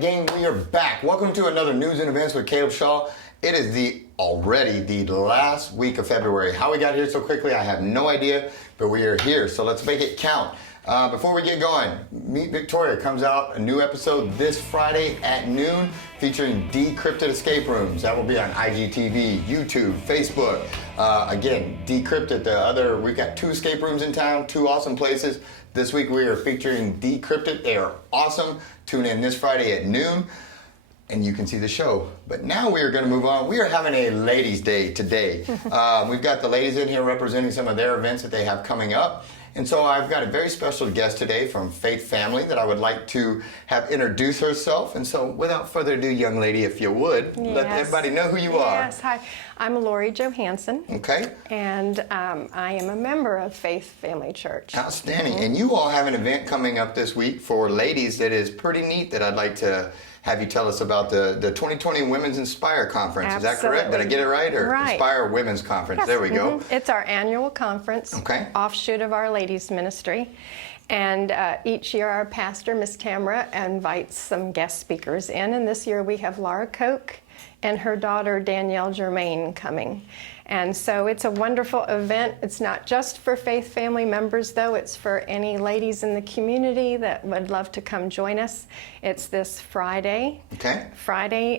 gang, we are back. Welcome to another News and Events with Caleb Shaw. It is already the last week of February. How we got here so quickly, I have no idea, but we are here, so let's make it count. Before we get going, Meet Victoria comes out, a new episode this Friday at noon featuring De-Crypt It Escape Rooms. That will be on IGTV, YouTube, Facebook. Again, De-Crypt It, we've got 2 escape rooms in town, 2 awesome places. This week we are featuring De-Crypt It. They are awesome. Tune in this Friday at noon and you can see the show. But now we are going to move on. We are having a ladies' day today. We've got the ladies in here representing some of their events that they have coming up. And so I've got a very special guest today from Faith Family that I would like to have introduce herself. And so without further ado, young lady, if you would, let everybody know who you are. Yes, hi. I'm Lori Johansen. Okay. And I am a member of Faith Family Church. Outstanding. And you all have an event coming up this week for ladies that is pretty neat that I'd like to have you tell us about the 2020 Women's Inspire Conference. Absolutely. Is that correct? Did I get it right? Or right. Inspire Women's Conference. Yes. There we go. It's our annual conference, offshoot of our ladies ministry. And each year our pastor, Miss Tamara, invites some guest speakers in. And this year we have Laura Koch and her daughter Danielle Germain coming. And so it's a wonderful event. It's not just for Faith Family members, though. It's for any ladies in the community that would love to come join us. It's this Friday. Okay. Friday,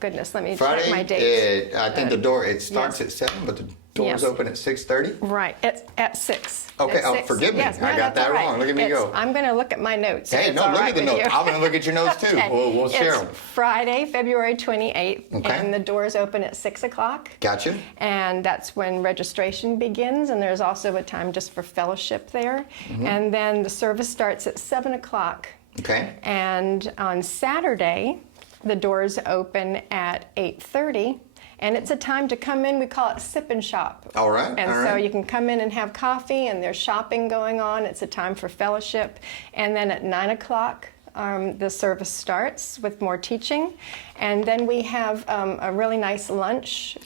goodness, let me Friday, check my dates. I think the door, it starts at 7, but the doors open at 6:30? Right, at 6. Okay, at 6. Forgive me. Yes, no, I got that wrong. Look at me go. I'm going to look at my notes. Hey, no, look at the notes. I'm going to look at your notes, too. Okay. We'll share them. It's Friday, February 28th, and the doors open at 6 o'clock. Gotcha. And that's when registration begins, and there's also a time just for fellowship there. And then the service starts at 7 o'clock. Okay. And on Saturday, the doors open at 8:30. And it's a time to come in, we call it sip and shop. All right. And so you can come in and have coffee, and there's shopping going on. It's a time for fellowship. And then at 9 o'clock, the service starts with more teaching. And then we have a really nice lunch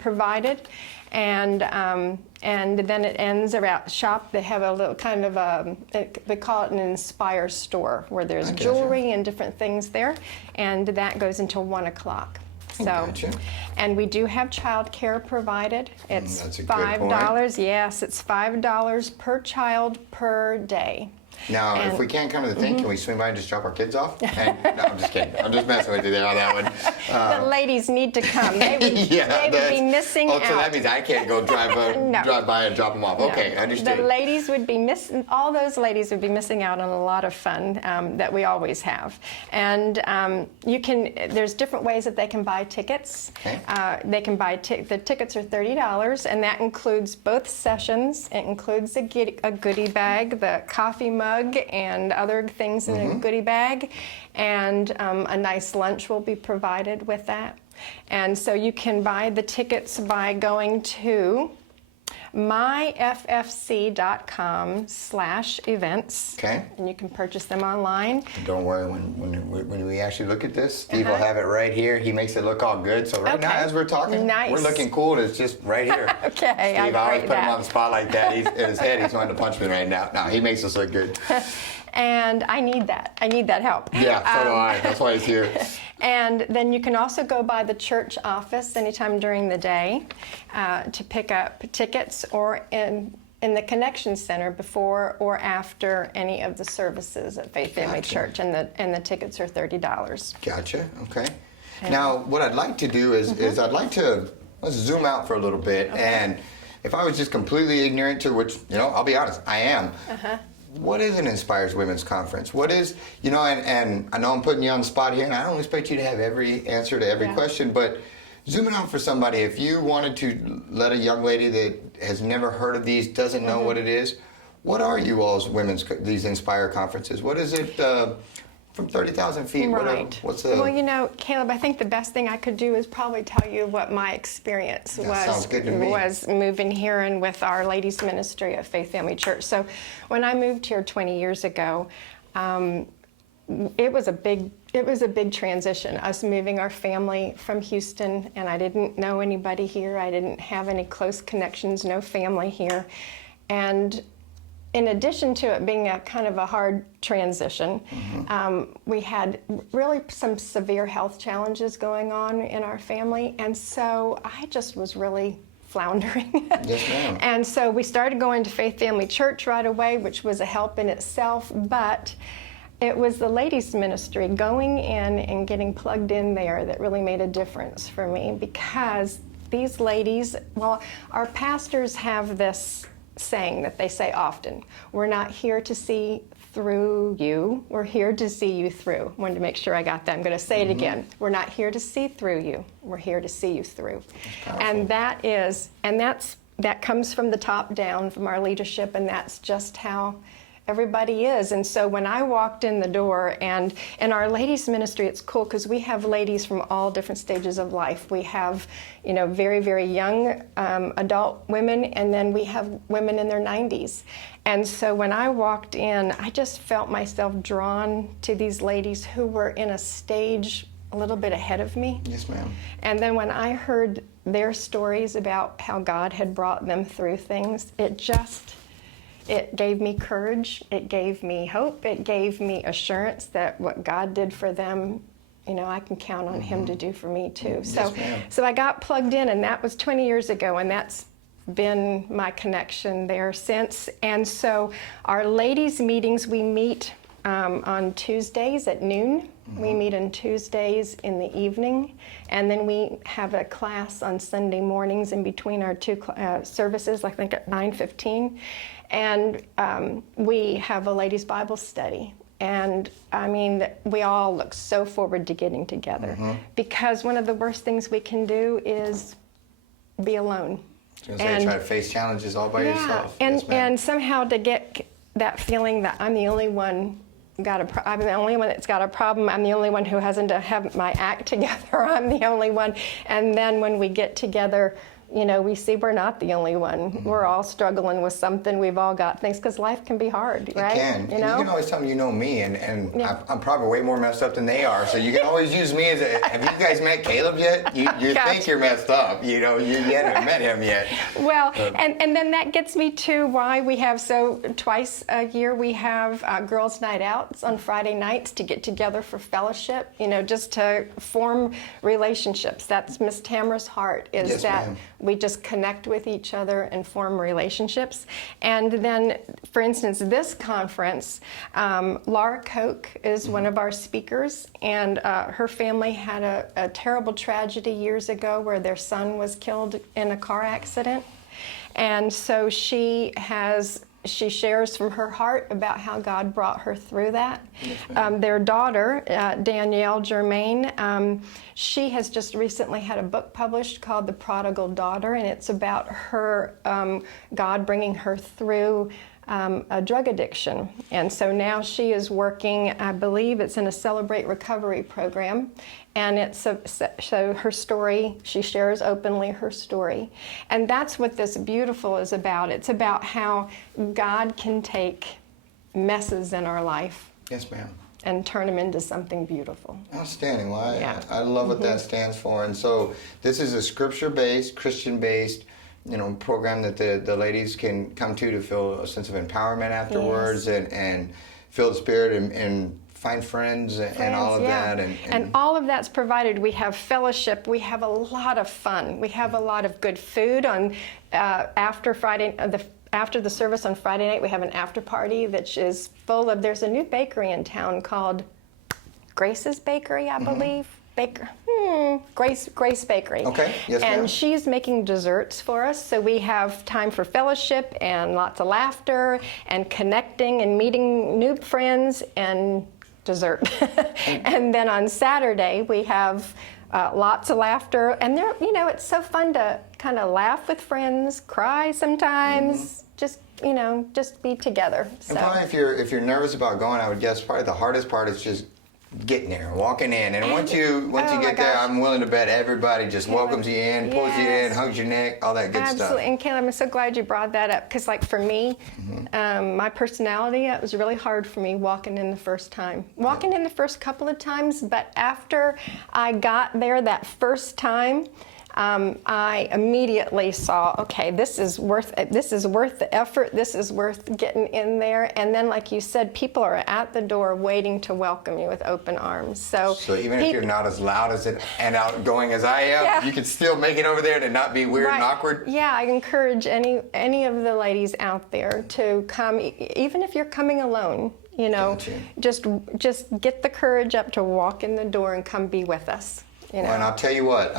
provided. And then it ends around shop. They have a little kind of they call it an Inspire store, where there's jewelry and different things there. And that goes until 1 o'clock. So, gotcha. And we do have child care provided. It's that's a $5. Yes, it's $5 per child per day. Now, if we can't come to the thing, can we swing by and just drop our kids off? And, no, I'm just kidding. I'm just messing with you there on that one. The ladies need to come. They would be missing out. So that means I can't go drive by and drop them off. No. Okay, understood. The ladies would be all those ladies would be missing out on a lot of fun that we always have. And there's different ways that they can buy tickets. Okay. They can buy, the tickets are $30, and that includes both sessions. It includes a goodie bag, the coffee mug, and other things in a goodie bag, and a nice lunch will be provided with that. And so you can buy the tickets by going to myffc.com/events. Okay. And you can purchase them online. Don't worry, when we actually look at this, Steve will have it right here. He makes it look all good. So right now, as we're talking, we're looking cool. It's just right here. Okay, Steve, I always put him on the spot like that. He's in his head. He's wanting to punch me right now. No, he makes us look good. And I need that. I need that help. Yeah, so do I. That's why he's here. And then you can also go by the church office anytime during the day to pick up tickets, or in the Connection Center before or after any of the services at Faith Family Church, and the tickets are $30. Gotcha. Okay. Now, what I'd like to do is I'd like to let's zoom out for a little bit, and if I was just completely ignorant to which, I'll be honest, I am. What is an Inspires Women's Conference? What is, and I know I'm putting you on the spot here, and I don't expect you to have every answer to every question, but zooming out for somebody, if you wanted to let a young lady that has never heard of these, doesn't know what it is, what are you all's these Inspire conferences? What is it from 30,000 feet? Right. What's the... Well, Caleb, I think the best thing I could do is probably tell you what my experience sounds good to me. was moving here and with our ladies ministry at Faith Family Church. So when I moved here 20 years ago, it was a big transition, us moving our family from Houston, and I didn't know anybody here. I didn't have any close connections, no family here. And in addition to it being a kind of a hard transition, we had really some severe health challenges going on in our family, and so I just was really floundering. Yes, ma'am. And so we started going to Faith Family Church right away, which was a help in itself, but it was the ladies' ministry, going in and getting plugged in there, that really made a difference for me, because these ladies, well, our pastors have this saying that they say often: we're not here to see through you, we're here to see you through. Wanted to make sure I got that. I'm going to say it again. We're not here to see through you, we're here to see you through. And that comes from the top down, from our leadership, and that's just how everybody is. And so when I walked in the door, and in our ladies ministry, it's cool because we have ladies from all different stages of life. We have, very, very young adult women, and then we have women in their 90s. And so when I walked in, I just felt myself drawn to these ladies who were in a stage a little bit ahead of me. Yes, ma'am. And then when I heard their stories about how God had brought them through things, it gave me courage, it gave me hope, it gave me assurance that what God did for them, I can count on Him to do for me too. So I got plugged in, and that was 20 years ago, and that's been my connection there since. And so our ladies' meetings, we meet on Tuesdays at noon. We meet on Tuesdays in the evening, and then we have a class on Sunday mornings in between our two services, I think at 9:15. And we have a ladies' Bible study. And I mean, we all look so forward to getting together, because one of the worst things we can do is be alone. I was going to say, try to face challenges all by yourself. And somehow to get that feeling that I'm the only one I'm the only one that's got a problem. I'm the only one who hasn't have my act together. I'm the only one. And then when we get together, we see we're not the only one. We're all struggling with something. We've all got things, because life can be hard, right? It can. You can always tell them me, and I'm probably way more messed up than they are. So you can always use me as have you guys met Caleb yet? You think you're messed up. You haven't met him yet. Well, and then that gets me to why we have, twice a year we have girls' night outs on Friday nights to get together for fellowship, just to form relationships. That's Miss Tamara's heart, is yes, that ma'am. We just connect with each other and form relationships. And then, for instance, this conference, Laura Koch is one of our speakers, and her family had a terrible tragedy years ago where their son was killed in a car accident. And so she shares from her heart about how God brought her through that. Their daughter, Danielle Germain, she has just recently had a book published called The Prodigal Daughter, and it's about her, God bringing her through a drug addiction. And so now she is working, I believe it's in a Celebrate Recovery program, and it's so her story, she shares openly her story. And that's what this beautiful is about. It's about how God can take messes in our life. Yes, ma'am. And turn them into something beautiful. Outstanding. Well, I love what that stands for. And so this is a scripture-based, Christian-based, program that the ladies can come to feel a sense of empowerment afterwards, and feel the Spirit and find friends and all of that. And all of that's provided. We have fellowship. We have a lot of fun. We have a lot of good food on after the service on Friday night. We have an after party that is full of. There's a new bakery in town called Grace's Bakery, I believe. Grace Bakery. Okay, yes, ma'am. And she's making desserts for us, so we have time for fellowship and lots of laughter and connecting and meeting new friends and dessert. And then on Saturday we have lots of laughter, and it's so fun to kind of laugh with friends, cry sometimes, just be together. And probably if you're nervous about going, I would guess probably the hardest part is just getting there, walking in, and once you get there, I'm willing to bet everybody just welcomes you in, pulls you in, hugs your neck, all that good stuff. Absolutely. And Caleb, I'm so glad you brought that up, because for me, my personality, it was really hard for me walking in the first time. Walking in the first couple of times, but after I got there that first time, I immediately saw, okay, this is worth the effort. This is worth getting in there. And then, like you said, people are at the door waiting to welcome you with open arms. So even if you're not as loud as it and outgoing as I am, Yeah. you can still make it over there to not be weird and awkward. Yeah, I encourage any of the ladies out there to come, even if you're coming alone. You know, Gotcha. just get the courage up to walk in the door and come be with us. You know? Well, and I'll tell you what,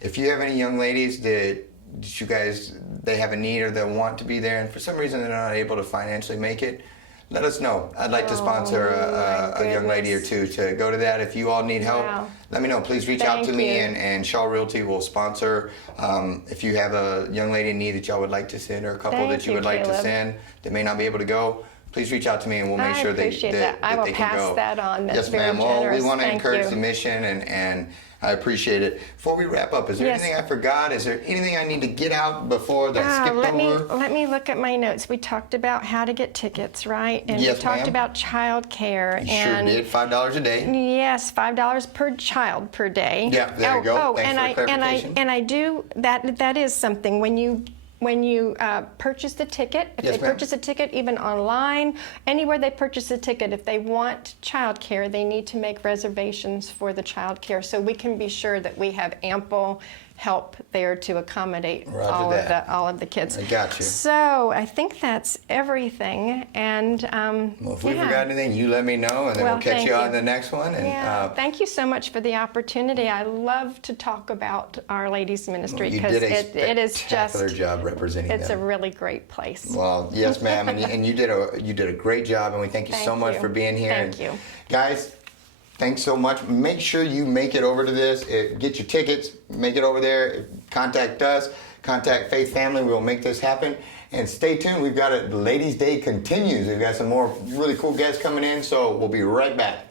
if you have any young ladies that you guys, they have a need or they want to be there and for some reason they're not able to financially make it, let us know. I'd like to sponsor a young lady or two to go to that. If you all need help, let me know. Please reach out to me and Shaw Realty will sponsor. If you have a young lady in need that y'all would like to send or a couple that you would like to send that may not be able to go, please reach out to me and we'll make sure that they can go. I will pass that on. That's yes, ma'am. very generous. Well, we want to encourage you. the mission and I appreciate it. Before we wrap up, is there anything I forgot? Is there anything I need to get out before that I skipped over? Let me look at my notes. We talked about how to get tickets, right? And yes, we talked ma'am. about child care. You and sure did. $5 a day. Yes, $5 per child per day. Yeah, there you go. Thanks and for the clarification. and I do that is something when you purchase the ticket, if they purchase a ticket even online, anywhere they purchase a ticket, if they want childcare, they need to make reservations for the childcare so we can be sure that we have ample help there to accommodate all of the kids. I got you. So I think that's everything. And well, if we forgot anything, you let me know, and then we'll catch you on the next one. And thank you so much for the opportunity. I love to talk about Our Ladies Ministry because it is just a job representing it's them. a really great place. Well, yes, ma'am, and you did a great job, and we thank you so much for being here. Thank you, guys. Thanks so much. Make sure you make it over to this. Get your tickets. Make it over there. Contact us. Contact Faith Family. We'll make this happen. And stay tuned. We've got a Ladies' Day continues. We've got some more really cool guests coming in, so we'll be right back.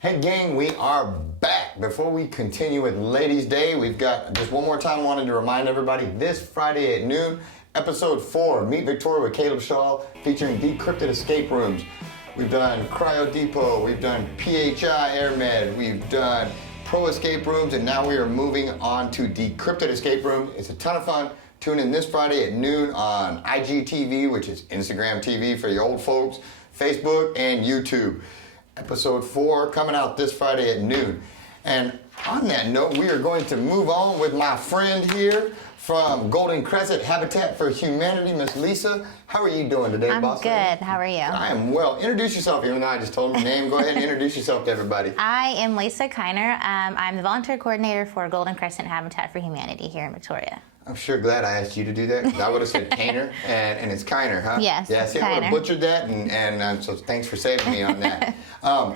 Hey gang, we are back. Before we continue with Ladies' Day, we've got just one more time wanted to remind everybody this Friday at noon, episode 4, Meet Victoria with Caleb Shaw, featuring De-Crypt It Escape Rooms. We've done Cryo Depot, we've done PHI AirMed, we've done Pro Escape Rooms, and now we are moving on to De-Crypt It Escape Room. It's a ton of fun. Tune in this Friday at noon on IGTV, which is Instagram TV for you old folks, Facebook, and YouTube. Episode 4 coming out this Friday at noon. And on that note, we are going to move on with my friend here from Golden Crescent Habitat for Humanity, Miss Lisa. How are you doing today, boss? I'm good. How are you? I am well. Introduce yourself, even though I just told them your name. Go ahead and introduce yourself to everybody. I am Lisa Kainer. I'm the volunteer coordinator for Golden Crescent Habitat for Humanity here in Victoria. I'm sure glad I asked you to do that, because I would have said Kainer, and it's Kainer, huh? Yes, yeah, see, I would have butchered that, and so thanks for saving me on that.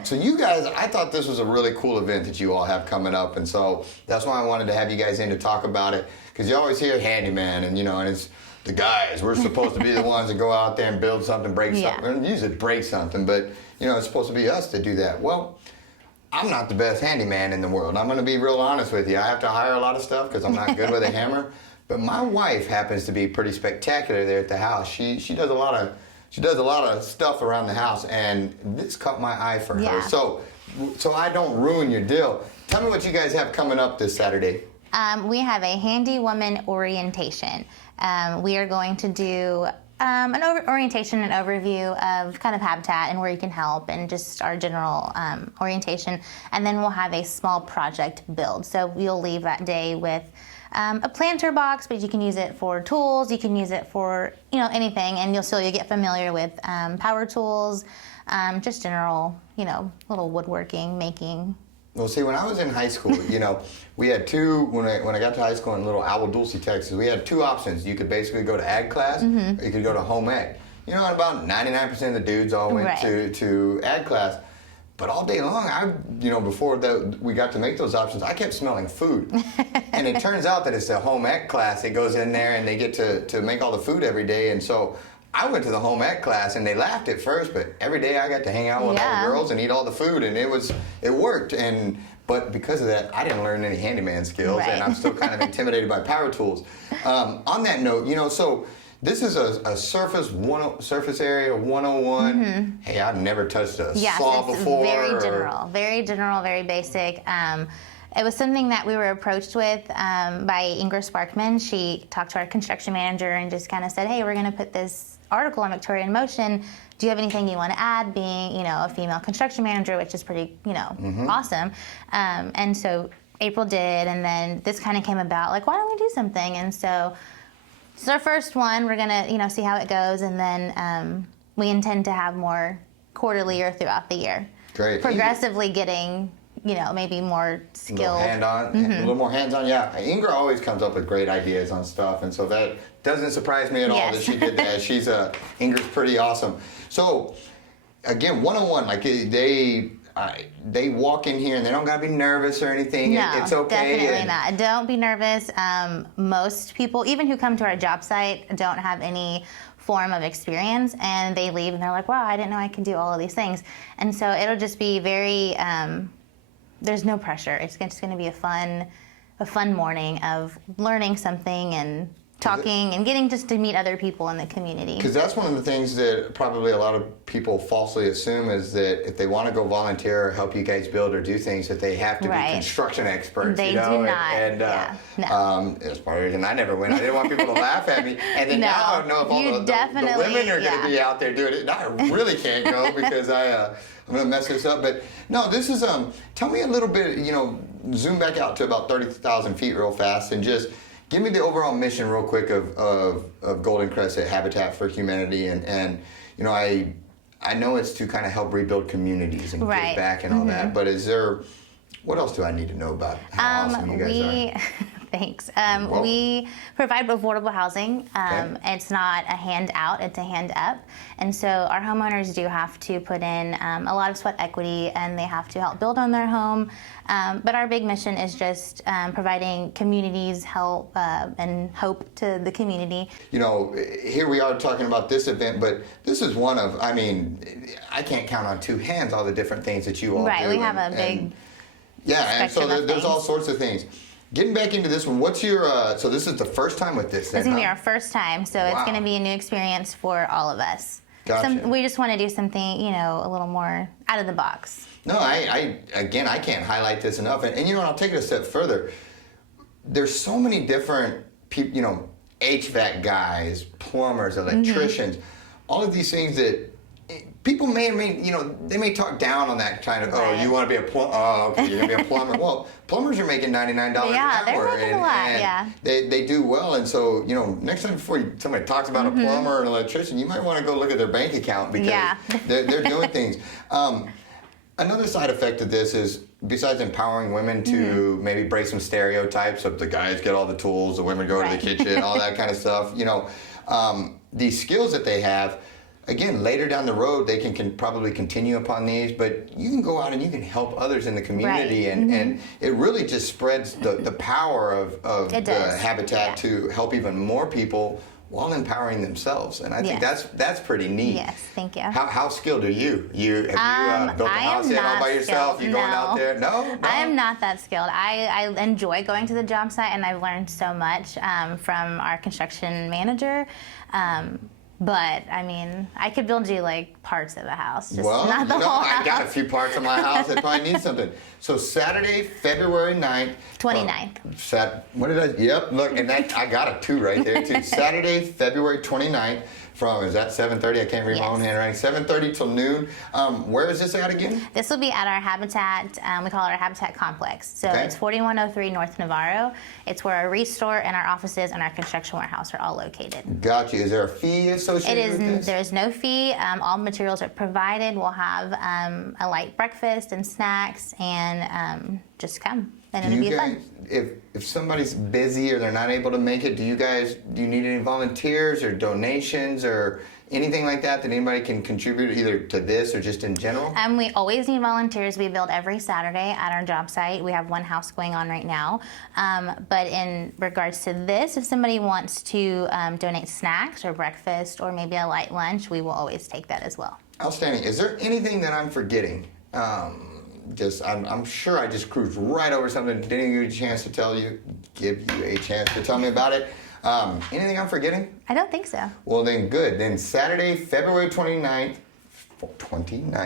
So you guys, I thought this was a really cool event that you all have coming up, and so that's why I wanted to have you guys in to talk about it, because you always hear handyman, and and it's the guys. We're supposed to be the ones that go out there and build something, break something, and usually break something, but it's supposed to be us that do that. Well, I'm not the best handyman in the world. I'm going to be real honest with you. I have to hire a lot of stuff because I'm not good with a hammer. But my wife happens to be pretty spectacular there at the house. She does a lot of stuff around the house, and this caught my eye for her. So I don't ruin your deal. Tell me what you guys have coming up this Saturday. We have a handy woman orientation. We are going to do an orientation and overview of kind of habitat and where you can help and just our general orientation. And then we'll have a small project build. So we'll leave that day with a planter box, but you can use it for tools. You can use it for anything, and you'll get familiar with power tools, just general little woodworking, making. Well, see, when I was in high school, we had two. When I got to high school in little Alva Dulce, Texas, we had two options. You could basically go to ag class, or you could go to home ec. And about 99% of the dudes all went to ag class. But all day long, before we got to make those options, I kept smelling food. And it turns out that it's a home ec class. It goes in there and they get to make all the food every day. And so I went to the home ec class and they laughed at first, but every day I got to hang out with all the girls and eat all the food, and it worked. But because of that, I didn't learn any handyman skills, and I'm still kind of intimidated by power tools. On that note, so This is a surface area 101. Hey, I've never touched a saw it's before. very general, very basic. It was something that we were approached with by Ingrid Sparkman. She talked to our construction manager and just kind of said, hey, we're going to put this article on Victoria in motion. Do you have anything you want to add, being, a female construction manager, which is pretty, awesome. And so April did, and then this kind of came about, like, why don't we do something? And so it's our first one. We're going to, see how it goes, and then we intend to have more quarterly or throughout the year. Great. Progressively getting, maybe more skilled. A little more hands-on, yeah. Ingrid always comes up with great ideas on stuff, and so that doesn't surprise me at all that she did that. Ingrid's pretty awesome. So, again, 101, like they walk in here and they don't gotta be nervous or anything. No, it's okay. Definitely not. Don't be nervous. Most people, even who come to our job site, don't have any form of experience, and they leave and they're like, wow, I didn't know I could do all of these things. And so it'll just be very, there's no pressure. It's just going to be a fun morning of learning something and talking and getting just to meet other people in the community. Because that's one of the things that probably a lot of people falsely assume is that if they want to go volunteer or help you guys build or do things, that they have to be construction experts. They do not. As part of the reason I never went, I didn't want people to laugh at me. And then now I don't know if all the women are going to be out there doing it. I really can't go because I'm going to mess this up. But no, this is, tell me a little bit, zoom back out to about 30,000 feet real fast and just give me the overall mission real quick of Golden Crescent Habitat for Humanity. And I know it's to kind of help rebuild communities and give back and all that, but what else do I need to know about how awesome you guys are? Thanks. We provide affordable housing. It's not a hand out, it's a hand up. And so our homeowners do have to put in a lot of sweat equity, and they have to help build on their home. But our big mission is just providing communities help and hope to the community. Here we are talking about this event, but this is one of, I can't count on two hands all the different things that you all do. Right, we have a big and so there's all sorts of things. Getting back into this one, what's your, so this is the first time with this then, It's going to be our first time, so it's going to be a new experience for all of us. Gotcha. We just want to do something, a little more out of the box. No, I can't highlight this enough. And I'll take it a step further. There's so many different people, HVAC guys, plumbers, electricians, all of these things that people may, they may talk down on that kind of, oh, you want to be a plumber? Oh, okay, you're going to be a plumber. Well, plumbers are making $99 an hour. Yeah, they're making a lot, They do well. And so, next time before somebody talks about a plumber or an electrician, you might want to go look at their bank account because they're doing things. Another side effect of this is, besides empowering women to maybe break some stereotypes of the guys get all the tools, the women go to the kitchen, all that kind of stuff, these skills that they have, again, later down the road, they can probably continue upon these, but you can go out and you can help others in the community, and it really just spreads the power of the habitat to help even more people while empowering themselves. And I think that's pretty neat. Yes, thank you. How skilled are you? Have you built a house yet all by yourself? You going out there? No? I am not that skilled. I enjoy going to the job site, and I've learned so much from our construction manager. But, I could build you, parts of a house, just not the whole house. I got a few parts of my house that probably need something. So Saturday, February 9th. 29th. What did I, yep, look, and I got a 2 right there, too. Saturday, February 29th. From, is that 7:30? I can't read my own handwriting. 7:30 till noon. Where is this at again? This will be at our Habitat, we call it our Habitat Complex. So it's 4103 North Navarro. It's where our Restore and our offices and our construction warehouse are all located. Gotcha. Is there a fee associated with this? There is no fee. All materials are provided. We'll have a light breakfast and snacks, and just come. And it'll be fun. If somebody's busy or they're not able to make it, do you need any volunteers or donations or anything like that anybody can contribute either to this or just in general? We always need volunteers. We build every Saturday at our job site. We have one house going on right now. But in regards to this, if somebody wants to donate snacks or breakfast or maybe a light lunch, we will always take that as well. Outstanding. Is there anything that I'm forgetting? I'm sure I just cruised right over something. Didn't give you a chance to give you a chance to tell me about it. Anything I'm forgetting? I don't think so. Well, then good. Then Saturday, February 29th.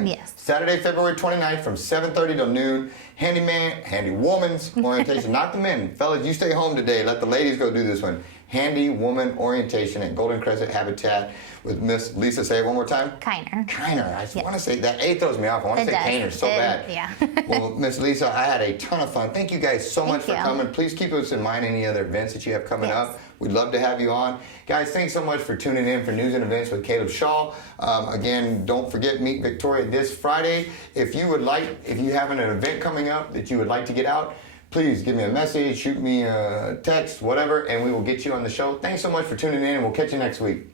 Yes. Saturday, February 29th from 7:30 till noon. Handy woman's orientation. Not the men. Fellas, you stay home today. Let the ladies go do this one. Handy woman orientation at Golden Crescent Habitat with Miss Lisa. Say it one more time. Kainer. Kainer. I want to say that. A throws me off. I want to say Kainer so bad. Yeah. Well, Miss Lisa, I had a ton of fun. Thank you guys so much for coming. Please keep us in mind any other events that you have coming up. We'd love to have you on. Guys, thanks so much for tuning in for News and Events with Caleb Shaw. Again, don't forget, meet Victoria this Friday. If you have an event coming up that you would like to get out, please give me a message, shoot me a text, whatever, and we will get you on the show. Thanks so much for tuning in, and we'll catch you next week.